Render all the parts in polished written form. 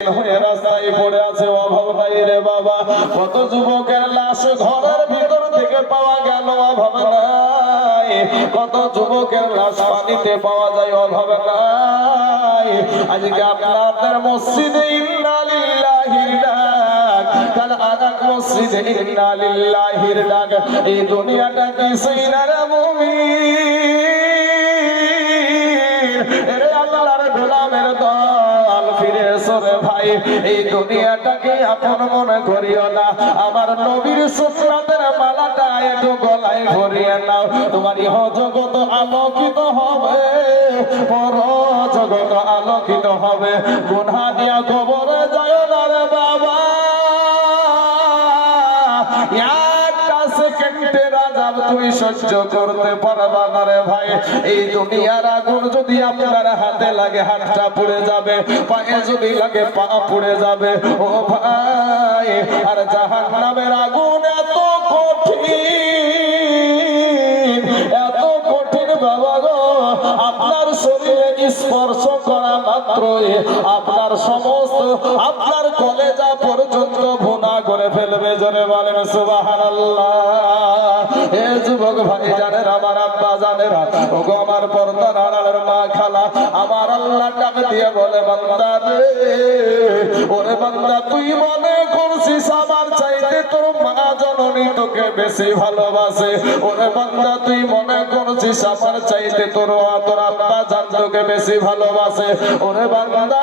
হয়ে রাস্তায় পড়ে আছে, অভাব নাই রে বাবা। কত যুবকের লাশ ঘরের ভিতর থেকে পাওয়া গেল, অভাব নাই। কত যুবকের লাশ পানিতে পাওয়া যায়, অভাব নাই। আজকে আপনাদের মসজিদে ইন্না লিল্লাহির ডাক, কাল আরেক মসজিদে ইন্না লিল্লাহির ডাক। এই দুনিয়াটা কিছুই না রে মুমিন, এরে আল্লাহর গোলামের দল, ফিরে এসো রে ভাই। এই দুনিয়াটাকে আপন মনে করিও না। আমার নবীর সুন্নাতের মালাটা একটু গলায় ভরিয়ে নাও। তোমার ইহ জগৎ আলোকিত হবে, পর জগৎ আলোকিত হবে। গুনাহ দিয়া কবরে যায় না রে বাবা। একটা সেকেন্ডের আযাব তুমি সহ্য করতে পারবা না রে ভাই। এই দুনিয়ার আগুন যদি আপনার হাতে লাগে, হাতটা পুড়ে যাবে। পায়ে যদি লাগে, পা পুড়ে যাবে। ও ভাই, আর জাহান্নামের আগুন এত কঠিন, এত কঠিন বাবা গো। আপনার শরীরে স্পর্শ করা মাত্রই আপনার সমস্ত, আপনার কলেজা পর্যন্ত ভুনা করে ফেলবে। জোরে বলেন সুবহানাল্লাহ। এ যুবক ভাই জানেন, আমার আব্বা জানেন, ওগো আমার পর্দার আড়ালের মা খালা, আমার আল্লাহ ডাক দিয়ে বলে, বান্দা রে, ওরে বান্দা, তুই মনে করছিস আমার চাইতে তোর মা জননী তোকে বেশি ভালোবাসে? ওরে বান্দা, তুই মনে করছিস আমার চাইতে তোর আব্বা জান তোকে বেশি ভালোবাসে? ওরে বান্দা,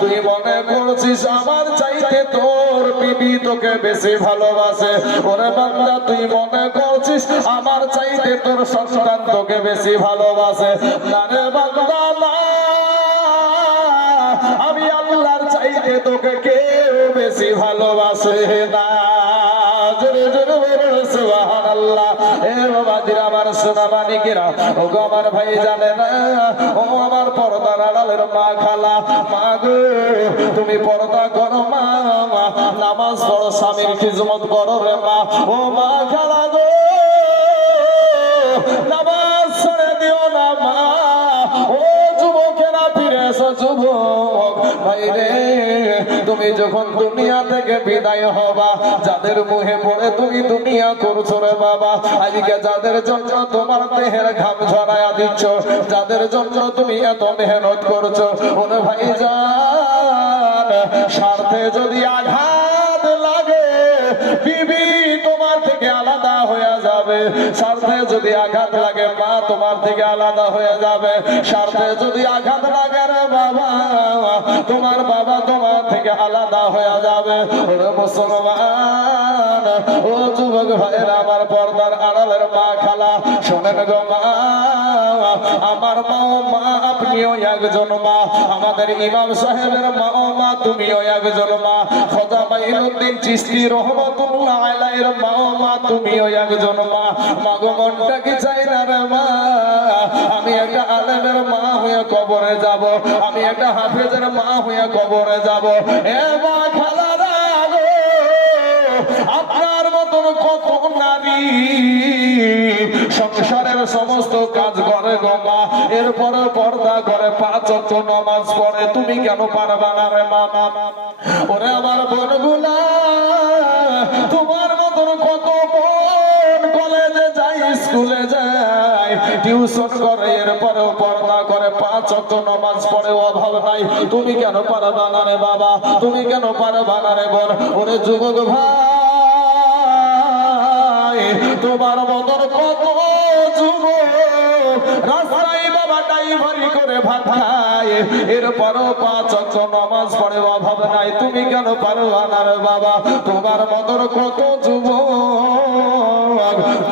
তুই মনে করছিস আমার চাইতে তোর বিবি তোকে বেশি ভালোবাসে? ওরে বান্দা, তুই মনে করছিস আমার চাইতে তোর সন্তান তোকে বেশি ভালোবাসে? না রে বান্দা, না, আমি আল্লাহর চাইতে তোকে কেউ বেশি ভালোবাসে না। জোরে জোরে বলুন সুবহানাল্লাহ। এ বাবাজিরা, আমার সোনা মানিকেরা, ওগো আমার ভাই জানে না, ও আমার পর্দার আড়ালের মা খালা, মা গো, তুমি পর্দা করো মা, নামাজ পড়ো, স্বামীর খিদমত করো রে মা। ও মা খালা গো, নামাজ ছেড়ে দিও না মা। ও যুবকেরা, ফিরে এসো যুবক ভাই রে। তুমি যখন দুনিয়া থেকে বিদায় হবা, যাদের মুখে পড়ে তুমি দুনিয়া করছো রে বাবা, আজকে যাদের জন্য তোমার দেহের ঘাম ঝরায়া দিচ্ছ, যাদের জন্য তুমি এত মেহনত করছো, ওরে ভাই জান, স্বার্থে যদি আঘাত লাগে, বিবি তোমার থেকে আলাদা হয়ে যাবে। স্বার্থে যদি আঘাত লাগে, মা তোমার থেকে আলাদা হয়ে যাবে। স্বার্থে যদি আঘাত লাগে রে বাবা, তোমার বাবা তোমার থেকে আলাদা হয়ে যাবে। ওরে মুসলমান, ও যুবক ভাইরা, আমার পর্দার আড়ালের মা খালা, শোনেন গো মা, আমার মা ও মা, আপনিও একজন মা। আমাদের ইমাম সাহেবের মা ও মা, তুমিও একজন মা। খাজা মাইনুদ্দিন চিশতি রহমাতুল্লাহ আলাইহির মা ও মা, তুমিও একজন মা। মাগো, মনটা কি চাই না রে মা, আমি একটা আলেমের মা হয়ে কবরে যাব, আমি একটা হাফেজের মা হয়ে কবরে যাব। এ মা খালারা গো, আপনার মতন কত নারী সংসারের সমস্ত কাজ করে গো মা, এরপরে পর্দা করে, 5 ওয়াক্ত নামাজ পড়ে, তুমি কেন পারবা না রে মা? ওরে আমার বোনগুলা, তোমার মতন কত বোন কলেজে যায়, স্কুলে যায়, টিউশন করে, এরপরেও পর্দা করে, 5 ওয়াক্ত নামাজ পড়ে, অভাব নাই। তুমি কেন পারবা না রে বাবা? তুমি কেন পারবা না রে বোন? ওরে যুবক ভাই, তোমার মতন কত যুবক রাস্তায় বাবা ড্রাইভারি করে ভাত খায়, এরপরও 5 ওয়াক্ত নামাজ পড়ে, অভাব নাই। তুমি কেন পারবা না রে বাবা? তোমার মতন কত যুবক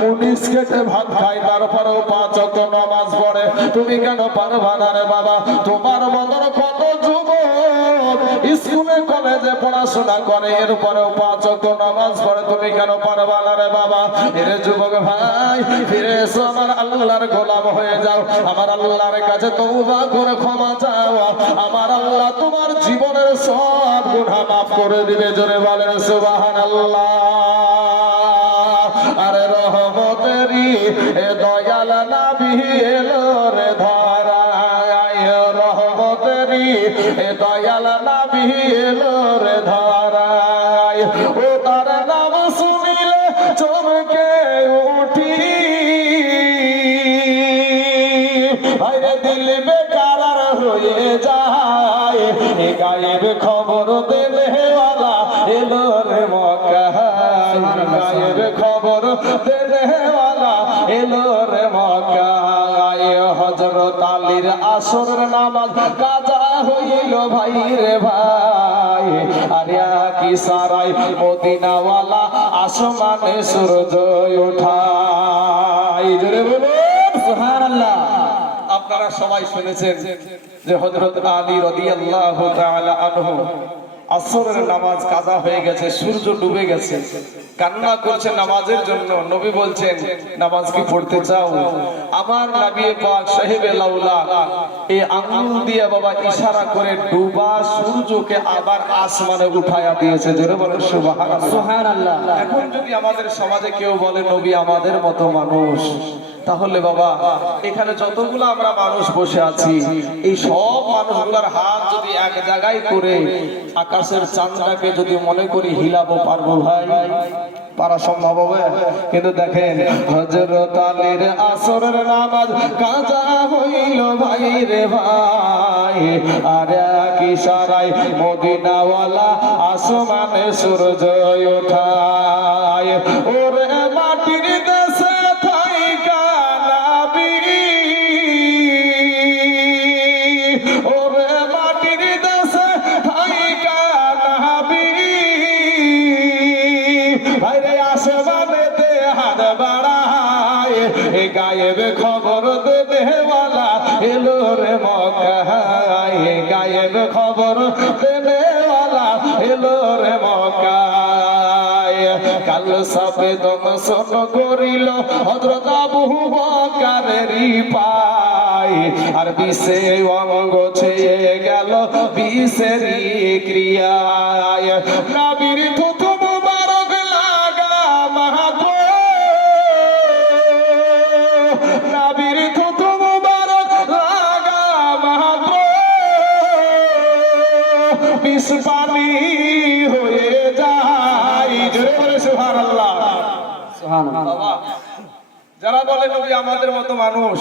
মুনিশ কেটে ভাত খায়, তারপরেও 5 ওয়াক্ত নামাজ পড়ে, তুমি কেন পারবা না রে বাবা? তোমার মতন কত যুবক স্কুলে কলেজে পড়াশোনা করে, এরপরেও 5 ওয়াক্ত নামাজ পড়ে, তুমি কেন পারবা না রে বাবা? এর যুবক ভাই, ফিরে এসো, আমার আল্লাহর গোলাম হয়ে যাও, আমার আল্লাহর কাছে তওবা করে ক্ষমা চাও। আমার আল্লাহ তোমার জীবনের সব গুনাহ মাফ করে দিবে। জোরে বলেন সুবহানাল্লাহ। আরে রহমতেরই দয়াল নবী এলো রে ধরায়, রহমতের রি দয়াল নবী এলো রে ধরায় ও তার নাম শুনিলে চমকে উঠি আরে দিল বেকার হয়ে যায় গায়েব খবর দেবে ওয়ালা এলো রে মক্কা গায়েব খবর দেবে ওয়ালা এলো রে মক্কা হযরত আলীর আসরের নামাজ কাজা হইল ভাই রে ভাই আরে কি সারাই মদিনা ওয়ালা আসমানে সূরজ ওঠায় জোরে বলুন সুবহানাল্লাহ। আপনারা সবাই শুনেছেন যে হযরত আলী রাদিয়াল্লাহু তাআলা আনহু আসরের নামাজ কাজা হয়ে গেছে, সূর্য ডুবে গেছে, কান্না করছে নামাজের জন্য। নবী বলছেন নামাজ কি পড়তে চাও? আমার নবী পাক সাহেবে লাউলা এই আঙ্গুল দিয়ে বাবা ইশারা করে ডুবা সূর্যকে আবার আসমানে উঠায়া দিয়েছে। জোরে বলেন সুবহানাল্লাহ সুবহানাল্লাহ। এখন যদি আমাদের সমাজে কেউ বলে নবী আমাদের মতো মানুষ, তাহলে বাবা এখানে যতগুলো আমরা মানুষ বসে আছি এই সব মানুষগুলোর হাত যদি এক জায়গায় করে আকাশের চাঁদটাকে যদি মনে করি হিলাবো, পারবো ভাই? পারা সম্ভব হবে? কিন্তু দেখেন হযরত আলীর আসরের নামাজ কাজা হইল ভাই রে ভাই আর এক ইশারায় মদিনাওয়ালা আসমানে সূর্য ওঠায় ওরে মাটির দেশে থাইকা নবী ওরে মাটির দেশে থাইকা নবী ভাইরে আসমানেতে হাত বাড়ায় এ গায়েব খবর দেবে ওয়ালা এলো রে মক্কায় গায়েব খবর দেবে ওয়ালা এলো রে মক্কায় কাল সাপে দংশন করিল হযরত আবু বকরের পায় আর বিষে অঙ্গ ছেয়ে গেল বিষেরই ক্রিয়ায় নবীর থুথু মুবারক লাগা মাগো নবীর থুথু মুবারক লাগা মাগো বিষ পানি হয়ে যায়। জোরে বলে সুবহানাল্লাহ সুবহানাল্লাহ। যারা বলে নবী আমাদের মতো মানুষ,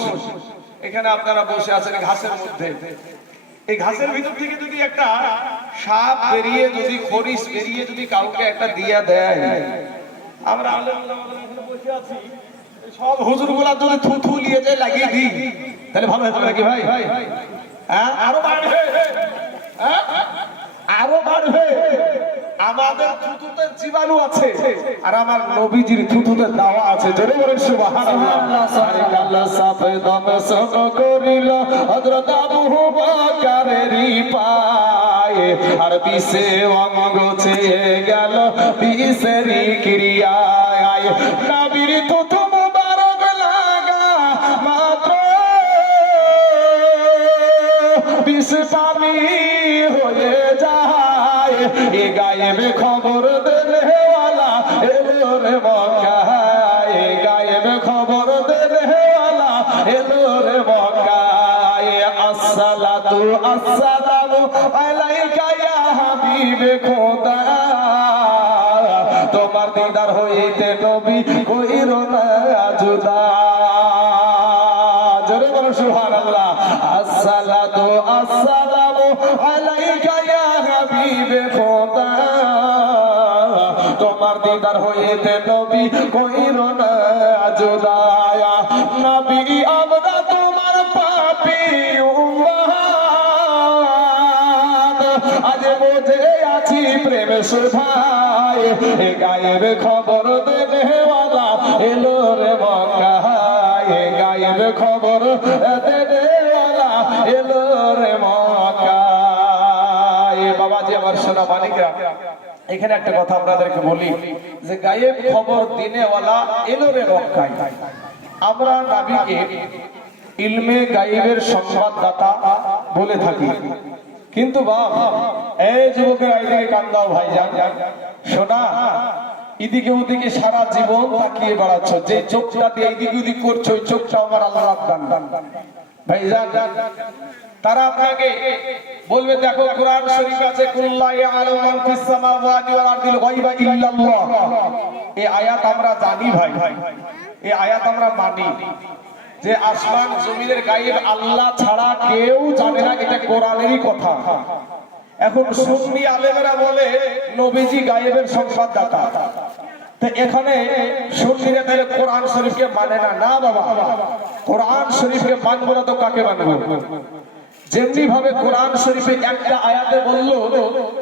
এখানে আপনারা বসে আছেন ঘাসের মধ্যে, এই ঘাসের ভিতর থেকে যদি একটা সাপ বেরিয়ে যদি খরিস বেরিয়ে যদি কাউকে একটা দিয়া দেয়, আমরা এখানে বসে আছি সব হুজুরগুলা যদি থুথু নিয়ে যায় লাগিয়ে দিই তাহলে ভালো হবে নাকি ভাই? হ্যাঁ আরো বাড়বে, হ্যাঁ আরো বাড়বে। আমাদের থুতুতে জীবাণু আছে আর আমার নবীজির থুতুতে দাওয়া আছে। জোরে বলেন সুবহানাল্লাহ। আল্লাহ সাফে দমশন করিল হযরত আবু বকরের পায় আর বিষে অঙ্গ ছেয়ে গেল বিষেরই ক্রিয়ায় নবীর থুতু মুবারক লাগা মাত্র বিষ পানি হয়ে যায় এ গায়েব খবর দেবে ওয়ালা এলো রে মক্কায় গায়েব খবর দেবে ওয়ালা এলো রে মক্কায় আসসালাতু আসসালামু আলাইকা ইয়া হাবিবে খোদা তোমার দিদার হইতে নবী কইর না জুদা। জোরে বলো সুবহানাল্লাহ। আসসালাতু আসসালামু আলাইকা ইয়া হাবিবে খোদা তোমার দিদার হইতে নবী কইর না জুদা। নবী আমরা তোমার পাপী উম্মত আজ বুঝে আছি প্রেম সুধায় এ গায়েব খবর দেবে ওয়ালা এলো রে মক্কায় গায়েব খবর দেবে ওয়ালা এলো রে মক্কায়। বাবাজি আমার সোনা মানিকরা, এখানে একটা কথা আপনাদেরকে বলি যে গায়েব খবর দিনেওয়ালা এলো রে মক্কায়। আমরা নবীকে ইলমে গায়েবের সংবাদদাতা বলে থাকি, কিন্তু বাপ এই যুবকের আইদিকে কান দাও ভাইজান, শোনা এদিকে ওদিকে সারা জীবন তাকিয়ে বেড়াচ্ছ, যে চোখটা দিয়ে এদিকে ওদিক করছো ওই চোখটা আমার আল্লাহর দান ভাইজান। তারা আপনাকে বলবে দেখো কোরআন শরীফ আছে কুল্লা ইয়ালামু মান ফিস সামাওয়াতি ওয়াল আরদিল গায়বা ইল্লাল্লাহ। এই আয়াত আমরা জানি ভাই, এই আয়াত আমরা মানি যে আসমান জমিনের গায়েব আল্লাহ ছাড়া কেউ জানে না, এটা কোরআনেরই কথা। এখন সুন্নি আলেমেরা বলে নবীজি গায়েবের সংবাদদাতা, তো এখানে সুন্নিরা তাহলে কোরআন শরীফকে মানে না? না বাবা, কোরআন শরীফকে মানবো না তো কাকে মানবো? যেমনি ভাবে কোরআন শরীফে একটা আয়াতে বলল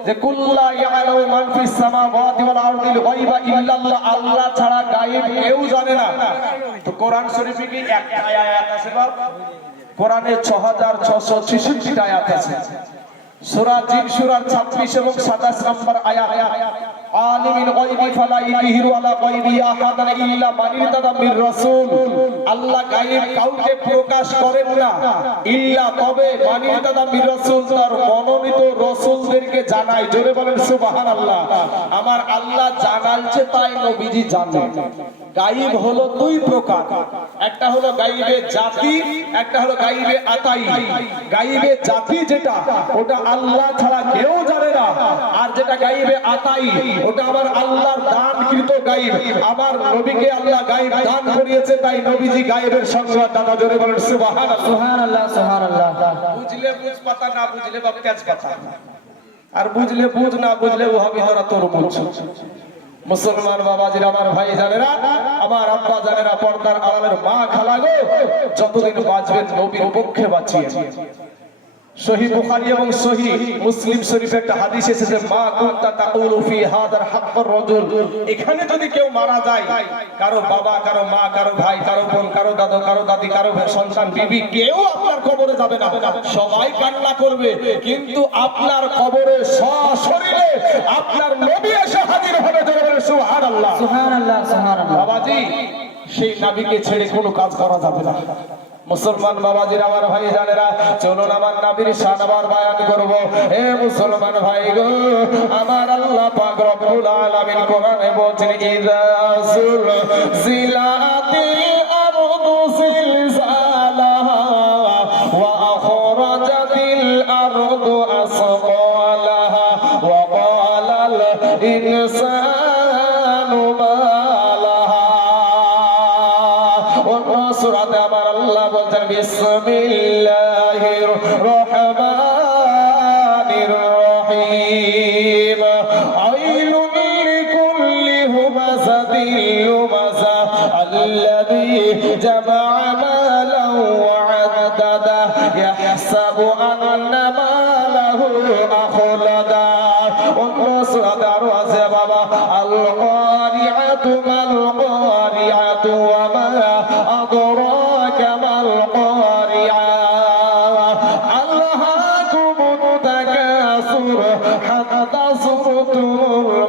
যে কুল্লা ইয়ালামু মান ফিস সামাওয়াতি ওয়াল আরদিল গায়বা ইল্লাল্লাহ, আল্লাহ ছাড়া গায়েব কেউ জানে না, তো কোরআন শরীফে কি একটা আয়াত আছে বাবা? কোরআনে 6666টা আয়াত আছে। সূরা জিন সূরার 26 এবং 27 নম্বর আয়াত, আলিমিল গায়বি ফালা ইযহিরু আলা গায়বি আহাদান ইল্লা মান ইরতাদা মির রাসূল। আল্লাহ গায়েব কাউকে প্রকাশ করেন না ইল্লা তবে মান ইরতাদা মির রাসূল, তার মনোনীত রাসূলদেরকে জানায়। জোরে বলেন সুবহানাল্লাহ। আমার আল্লাহ জানালছে তাই নবীজি জানেন। গায়েব হলো দুই প্রকার, একটা হলো গায়েবে জাতি, একটা হলো গায়েবে আতাই। গায়েবে জাতি যেটা ওটা আল্লাহ ছাড়া কেউ জানে না, আর যেটা গায়েবে আতাই ওটা আমার আল্লাহর দানকৃত গায়েব। আমার নবীকে আল্লাহ গায়েব দান করিয়েছে, তাই নবীজি গায়েবের সংবাদদাতা। জোরে বলেন সুবহানাল্লাহ সুবহানাল্লাহ সুবহানাল্লাহ। বুঝলে বুঝ পাতা, না বুঝলে বাপ তেজ পাতা, আর বুঝলে বুঝ, না বুঝলে ওহাবি ধরা তোর বুঝ। মুসলমান বাবাজিরা, আমার ভাই জানেরা, আমার আব্বা জানেরা, পর্দার আড়ালের মা খালা গো, যতদিন বাঁচবেন নবীর পক্ষে বাঁচিয়ে। সহিহ বুখারী এবং সহিহ মুসলিম শরীফে একটা হাদিস এসেছে, মা কুনতা তাকুলু ফি হাদার হাক্কুর রাজুল। এখানে যদি কেউ মারা যায়, কারো বাবা, কারো মা, কারো ভাই, কারো বোন, কারো দাদু, কারো দাদি, কারো সন্তান, বিবি, কেউ আপনার কবরে যাবে না, সবাই কান্না করবে, কিন্তু আপনার কবরে সশরীরে আপনার নবী এসে হাজির হবে। জোরে বলে সুবহানাল্লাহ সুবহানাল্লাহ সুবহানাল্লাহ। বাবাজি, সেই নবীকে ছেড়ে কোনো কাজ করা যাবে না। মুসলমান বাবাজির, আমার ভাই জানেরা, চলুন আমার নবীর শান আবার বয়ান করব। হে মুসলমান ভাই গো, আমার আল্লাহ পাক রব্বুল আলামিন কোরআনে বলেন, ইযা সুলজিলাতিল আরদু জিলজালাহা ওয়া আখরাজাতিল আরদু আসকালাহা ওয়া ক্বালাল ইনসানু মা লাহা। সূরাতে আমার আল্লাহ বলেন, বিসমিল্লাহির রহমানির রহিম, আইনুন লিকুল্লি হুমাযাতিন লুমাযা আল্লাযী জামা'a মালান ওয়া আ'দাদা ইয়াহসাবু আন্না মালাহু আখলাদা। অন্য সূরাতে আরো আছে বাবা, আল কারিআতু মাল কারিআতু ওয়া মা আদরাকা মাল কারিআ আলহাকুমুত তাকাসুর হাত্তা যুরতুমুল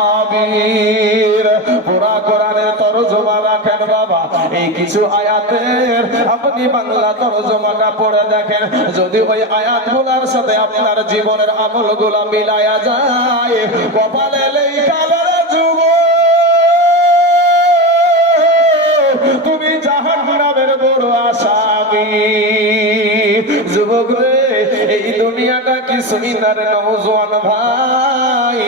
মাকাবির। পুরা কোরআনের তরজমা রাখেন বাবা, এই কিছু আয়াতের আপনি বাংলা তরজমাটা পড়ে দেখেন, যদি ওই আয়াতগুলোর সাথে আপনার জীবনের আমলগুলো মিলায়া যায়, কপালে লেখা তুমি জাহান্নামের বড় আসামি। যুবক রে, এই দুনিয়াটা কিছুই না রে নওজোয়ান ভাই,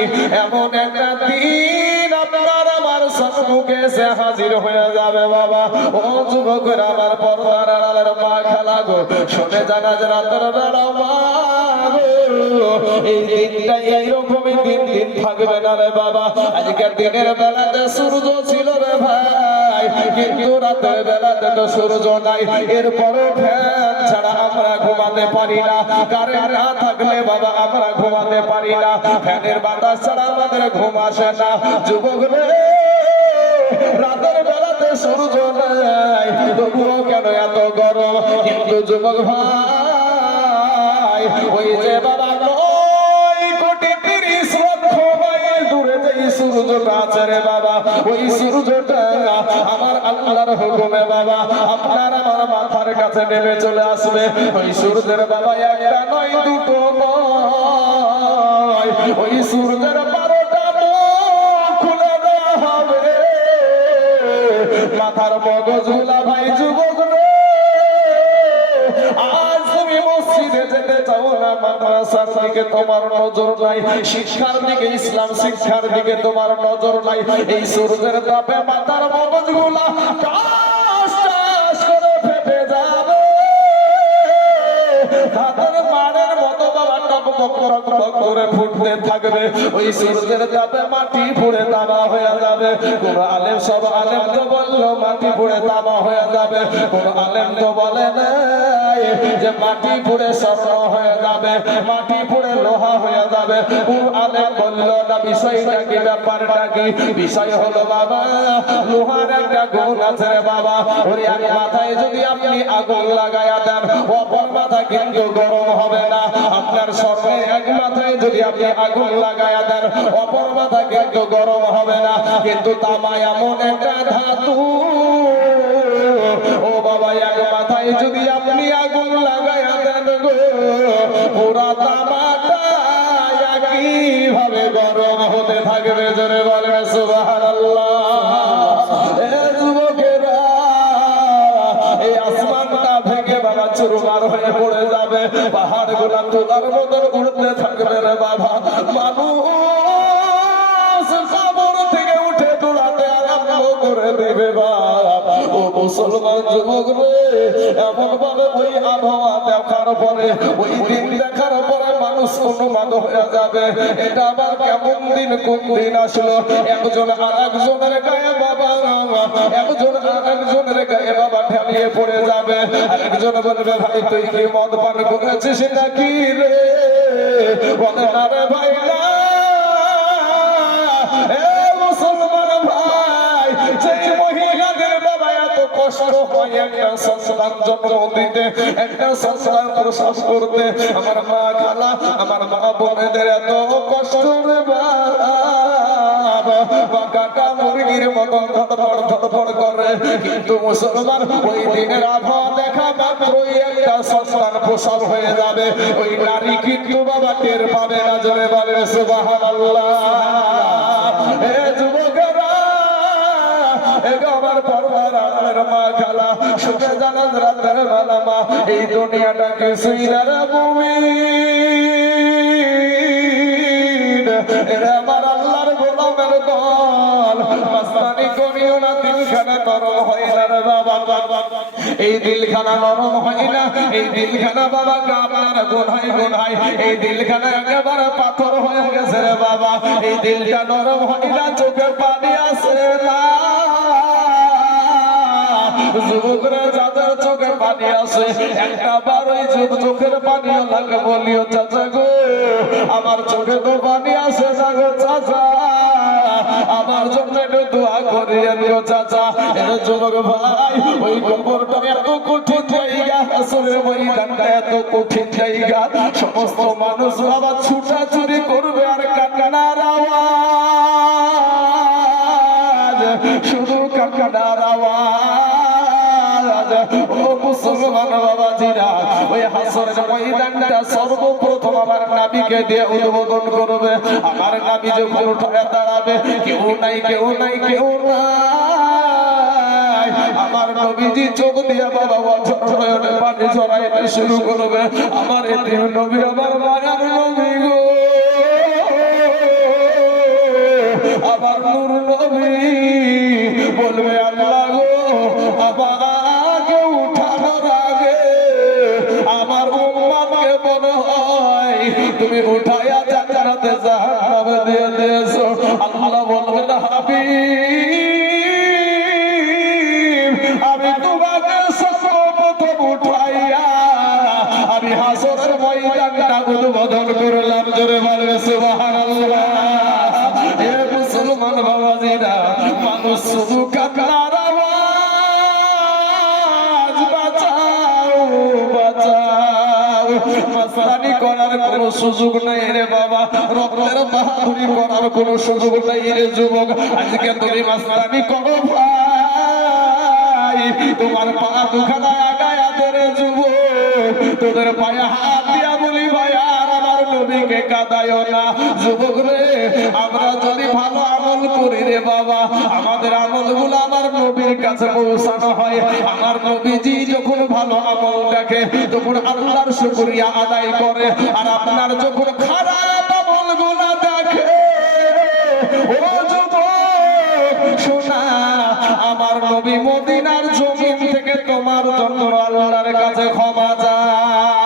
এমন একটা দিন আপনার আমার সম্মুখে সে হাজির হয়ে যাবে বাবা। ও যুবকের, আমার পর্দার আড়ালের মা খালা গো, শুনে জানা যে রাতের বেলা মা গো, এই দিনটা এইরকমই দিন দিন থাকবে না রে বাবা। আজকের দিনের বেলাতে সূর্য ছিল রে ভাই, কিন্তু রাতের বেলাতে তো সূর্য নাই। এরপরও ফ্যান ছাড়া আমরা ঘুমাতে পারি না, কারেন্ট না থাকলে বাবা আমরা ঘুমাতে পারি না, ফ্যানের বাতাস ছাড়া আমাদের ঘুম আসে না। যুবক রে, রাতের বেলাতে সূর্য নাই, তবুও কেন এত গরম? কিন্তু যুবক ভাই, ওই যে বাবা 9,30,00,000 মাইল দূরে যে সূর্যটা আছে রে বাবা, ওই সূর্যটা আমার আল্লাহর হুকুমে বাবা আপনার আমার মাথার কাছে নেমে চলে আসবে। ওই সূর্যের বাবা একটা নয়, দুটো নয়, ওই সূর্যের 12টা মুখ খুলে দেওয়া হবে। মাথার মগজগুলা ভাই যুবক রে, আজ তুমি মাদ্রাসার দিকে তোমার নজর নাই, শিক্ষার দিকে, ইসলাম শিক্ষার দিকে তোমার নজর নাই। এই সূর্যের তাপে মাথার মগজগুলা টাস টাস করে ফেটে যাবে, তাদের মানের মতো বাবা টকবক টকবক করে ফুটতে থাকবে। ওই সূর্যের তাপে মাটি পুড়ে তামা হয়ে যাবে। কোন আলেম, সব আলেম তো বললো মাটি পুড়ে তামা হয়ে যাবে, কোন আলেম তো বলে নাই যে মাটি পুড়ে স্বর্ণ হয়ে যাবে, মাটি পুড়ে লোহা হয়ে যাবে। কোন আলেম বললো না বিষয়টা কি, ব্যাপারটা কি? বিষয় হলো বাবা লোহার একটা গুণ আছে রে বাবা, ওই এক মাথায় যদি আপনি আগুন লাগায়া দেন অপর মাথা কিন্তু গরম হবে না। আপনার স্বর্ণে এক মাথায় যদি আপনি আগুন লাগায়া দেন অপর মাথা কিন্তু গরম হবে না। কিন্তু তামা এমন একটা ধাতু ও বাবা, এক মাথায় যদি আপনি আগুন লাগায়া দেন গো, পুরা তামাটা একইভাবে গরম হতে থাকবে। জোরে বলেন সুবহানাল্লাহ। যুবকেরা, এই আসমানটা ভেঙে বাবা চুরমার হয়ে পড়ে যাবে, পাহাড় গুলা তোলার মতন উড়তে থাকবে রে বাবা। মানুষ কবর থেকে উঠে দৌড়াতে আরম্ভ করে দেবে বাবা। ও মুসলমান যুবক রে, এমন ভাবে ওই আবহাওয়া দেখার পরে, ওই দিন দেখার পরে মানুষ অনুমান হয়ে যাবে এটা আবার কেমন দিন, কোন দিন আসলো। একজন আর একজনের গায়ে বাবা, একজন আর একজনের গায়ে বাবা ঢালিয়ে পড়ে যাবে। আরেকজন বলবে ভাই তুই কি মদ পান করেছিস নাকি রে? বলে না রে ভাই না। মুসলমান ভাই, সেই মহিলাদের বাবা এত কষ্ট হয় একটা সন্তান জন্ম দিতে, একটা সন্তান প্রসব করতে, আমার মা খালা, আমার মা বোনেদের এত কষ্ট রে বাবা, কাকা মুরগির মতন ধড়ফড় ধড়ফড় করে। কিন্তু মুসলমান ওই দিনের আবহাওয়া দেখা মাত্রই একটা সন্তান প্রসব হয়ে যাবে, ওই নারী কিন্তু বাবা টের পাবে না। জোরে বলেন সুবহানাল্লাহ। হে যুবকেরা, আমার পরমার আমার মা খালা, শুনে জানান রাতের বেলা মা, এই দুনিয়াটা কিছুই না রে মুমিন। এরা আমার আল্লাহর গোলামের দল, মাস্তানি করিও না, দিলখানা নরম হয় না রে বাবা। এই দিলখানা নরম হয় না, এই দিলখানা বাবা আপনার গোনায় গোনায়, এই দিলখানা একেবারে পাথর হয়ে গেছে রে বাবা। এই দিলটা নরম হয় না, চোখে পানি আসে না। যুবকরা যাদের চোখে পানি আসে, একটা বার ওই চোখের পানিও লাগে বলিও চাচা গো, আমার চোখে তো পানি আসে না গো চাচা, আমার জন্য একটু দোয়া করিয়েন গো চাচা। যুবক ভাই, ওই কবরটা এত কঠিন জায়গা, আসলে ময়দানটা এত কঠিন জায়গা, সমস্ত মানুষ আবার ছুটাছুটি করবে আর কান্নার আওয়াজ, শুধু কান্নার আওয়াজ। ও মুসলমান বাবাজিরা, ওই হাসরের ময়দানটা সর্বপ্রথম আমার নবীকে দিয়ে উদ্বোধন করবে। আমার নবী যখন উঠে দাঁড়াবে, কেউ নাই, কেউ নাই, কেউ নাই, আমার নবীজি চোখ দিয়ে বাবা নয়নে পানি ঝরাইতে শুরু করবে। আমার এতিম নবী, আমার মায়ার নবী গো, আমার নূর নবী বলবে আল্লাহ গো, আমাকে উঠানোর আগে আমার উম্মতকে মনে হয় তুমি উঠাইয়া জান্নাতে জাহান্নামে দিয়ে দিয়েছো। আল্লাহ বলবেন হাবিব, আমি তোমাকে সর্বপ্রথম উঠাইয়া আমি হাসরের ময়দানটা উদ্বোধন করলাম। জোরে বলবে সুবহানাল্লাহ। হে মুসলমান বাবাজিরা, মানুষ শুধু কান্নার আওয়াজ, বাঁচাও বাঁচাও, মাস্তানি করার কোনো সুযোগ নাই রে বাবা, রক্তের বাহাদুরি করার কোনো সুযোগ নাই রে যুবক। আজকে তুমি মাস্তানি করো ভাই, তোমার পা দুখানা আগায়া দে রে যুবক, তোদের পায়ে হাত দিয়া বলি ভাই আর আমার নবীকে কাঁদায়ও না। যুবক রে, আমরা যদি ভালো আমল আমল করি রে বাবা, আমাদের আমলগুলো আমার নবীর কাছে পৌঁছানো হয়। আমার নবীজি যখন ভালো আমল দেখে তখন আল্লাহর শুকরিয়া আদায় করে, আর আপনার যখন খারাপ আমলগুলো দেখে ও যুবক শোনা, আমার নবী মদিনার জমিন থেকে তোমার জন্য আল্লাহর কাছে ক্ষমা চায়।